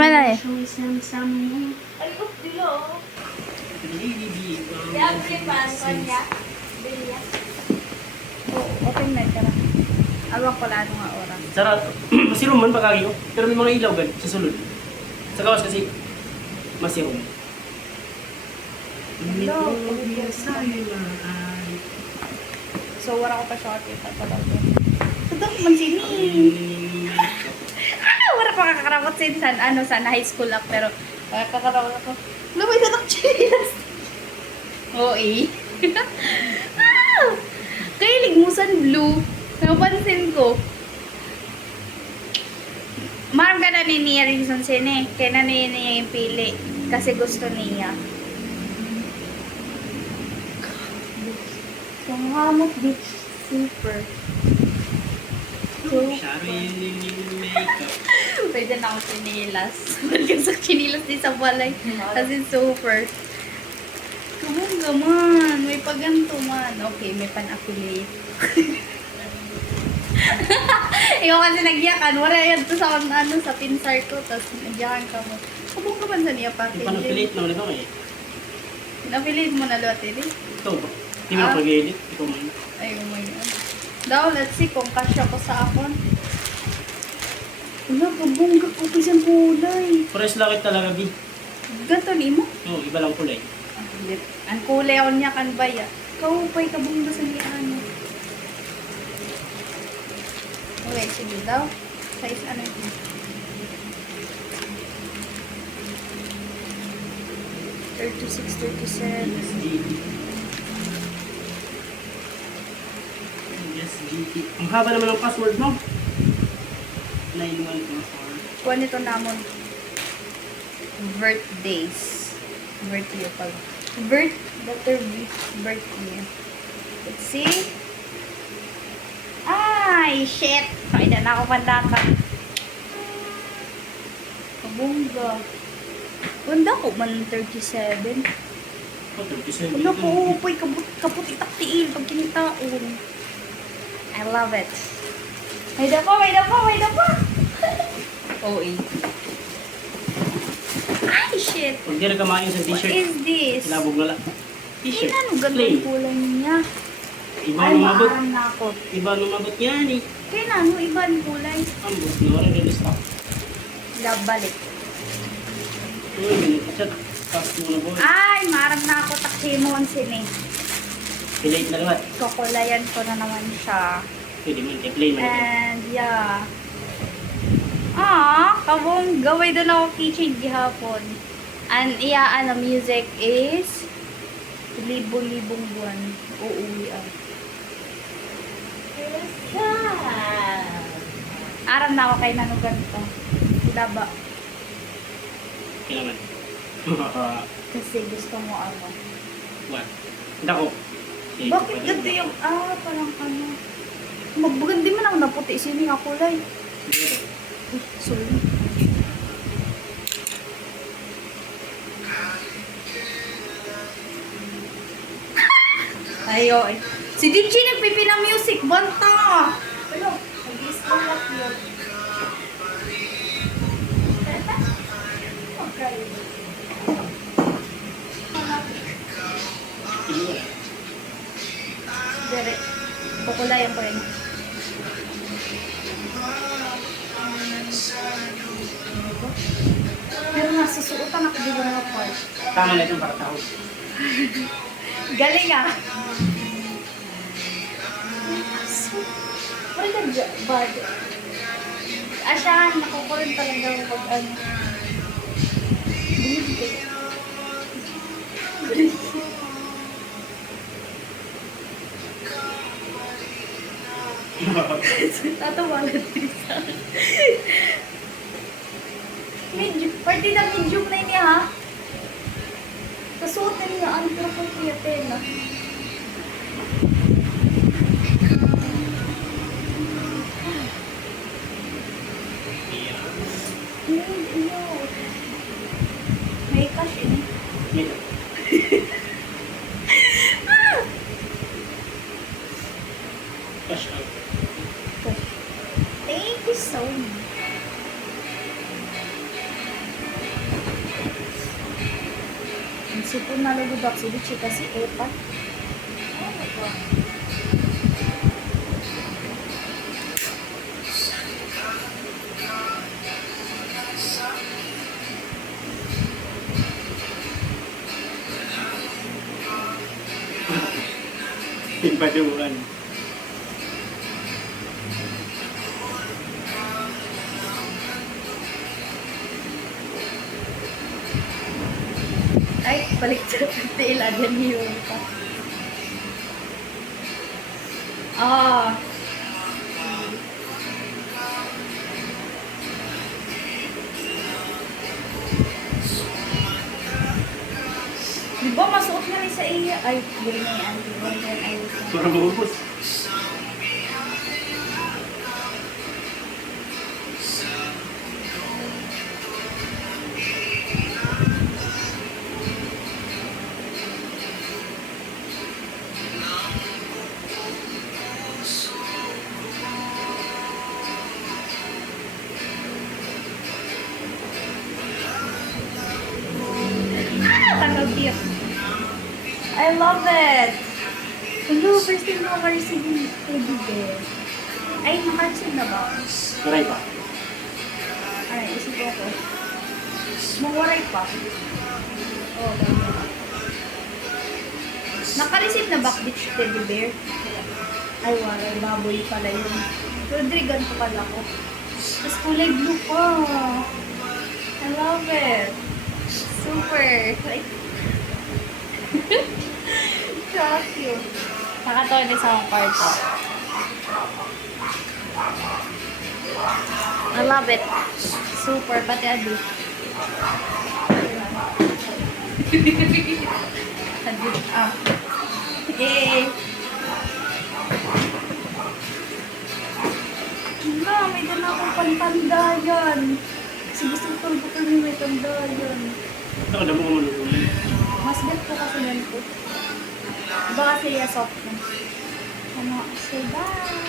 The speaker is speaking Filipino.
Malay. Ay, ko, dilo, oh. Libre pa, kanya. Bilya. Oo, open night ka na. Awang ko lang nga oras. Sarap. Masirom man pagkagayo. Pero may mga ilaw gan sa sulod. Sa gawas kasi masirom. Hello. So, wala ko pa short ito pa daw. Tudok man sini. Wala pa kakaramot sin sa high school ako. Pero, kakaramot ako. Lumay na ng chilas. Oo eh. Kailig mo san blue. Napansin ko. Marang ka na niya rin sa sine. Kaya na niya yung pili. Kasi gusto niya. Ang hamot beach. Super. Makeup. Pwede na ako chinilas. Pwede sa chinilas din sa balay. Kasi super. Gaman. May paganto man. Okay, may pan-affiliate. Ikaw kasi nagyakan. Wala yan to sa sa pinsar ko. Tapos nagyakan ka mo. Kabong ka man sa niya pa. Pan-affiliate naman ito eh. Pin-affiliate mo na lote din. Ito ba? Hindi mo pag-edit. Ikaw man. Ay, oh my God. Daw, let's see kung kasya ko sa akon. Wala, kabongga ko pisang kulay. Pares lakit talaga, B. Ganto ni mo? Oo, iba lang kulay. Ang kulay ako niya kan baya. Kaupay kabongga sa niya ano. Okay, sige daw. Size ano ito? $36, $37. Yes, GT. Ang haba naman ng password mo. 9144. Kuha nito namon. Birthdays. Birthday pag. Dr. Birthday. Let's see. Ay, shit. Pakita na ako pandaka. Kabongga. Ganda ko man 37. Oh, 37. Wala ko, upoy, kaput itaktiil pag kinitaon. I love it. May dapa. Oh, eh. Ay, shit. Pag di nagkamain sa What t-shirt, is this? ilabog na lang. T-shirt. Tingnan, ganda Plain. yung kulay niya. Iba Ay, nung mabot. maaram na ako. Iba nung mabot yan eh. Kaya ano, iba yung kulay. Ambot, nawala rin yung stock. Balik. Uy, minipachat. Fast mo na boy. Ay, maaram na ako. Taksimon sini. Pilate na lahat. Kukulayan ko na naman siya. Pwede mo, i-play mo na. And yeah. Kabong gaway doon ako keychain gihapon. And iya, music is libong-libong buwan. Uuwi ah. Aram na ako kay nanugan to. Sila ba? Kailangan. Kasi gusto mo ano. What? Dako. Bakit ganito yung, parang ano. Magbagandi man ako naputi. Sino yung kulay? Sorry. Ayo, si DJ nagpipila music, banta! Ano? Nag-isip lang yun. Okay. Dere, kukulayan ko rin. Pero nasusuotan ako dito ng part. Tama na itong para tao. Galing ah. Wala ka bad. Asya, nakukurin talaga pag ano. Binibigay. Tatawa lang din sa akin. Party na medium na niya ha. Kasuot na niya, ano pero kung tiyatela. May cash ini. Cash out. Thank you so much. Sipon na lagubak si Bichi kasi epa. Ipaduan. Ay, balik sa tila din yun pa. Ah. Di ba masuot na rin sa iya? Ay, bili na yan. Di ba yan? Ay, Para maubos. tanggal cute. I love it! Hello, first time ko receive yung teddy bear. Ay, naka-receive na ba? Maray pa. Ay, isip ko. Mawaray pa. Oh, ganyan. Naka-receive na ba beach teddy bear? Ay, waray. Baboy pala yun. Rodrigan ko pala ko. Tapos kulay blue pa. I love it. Super. Like, so cute. Nakatawa din sa akong kwarto. I love it. Super. Pati adi. Adi. Ah. Yay. Wala, may dala akong pantandayan. Kasi gusto ko kami may tandayan. Nakadamo ko manuhuli. Mas bet ko kasi ganito. Iba kasi soft na. Ano, say bye!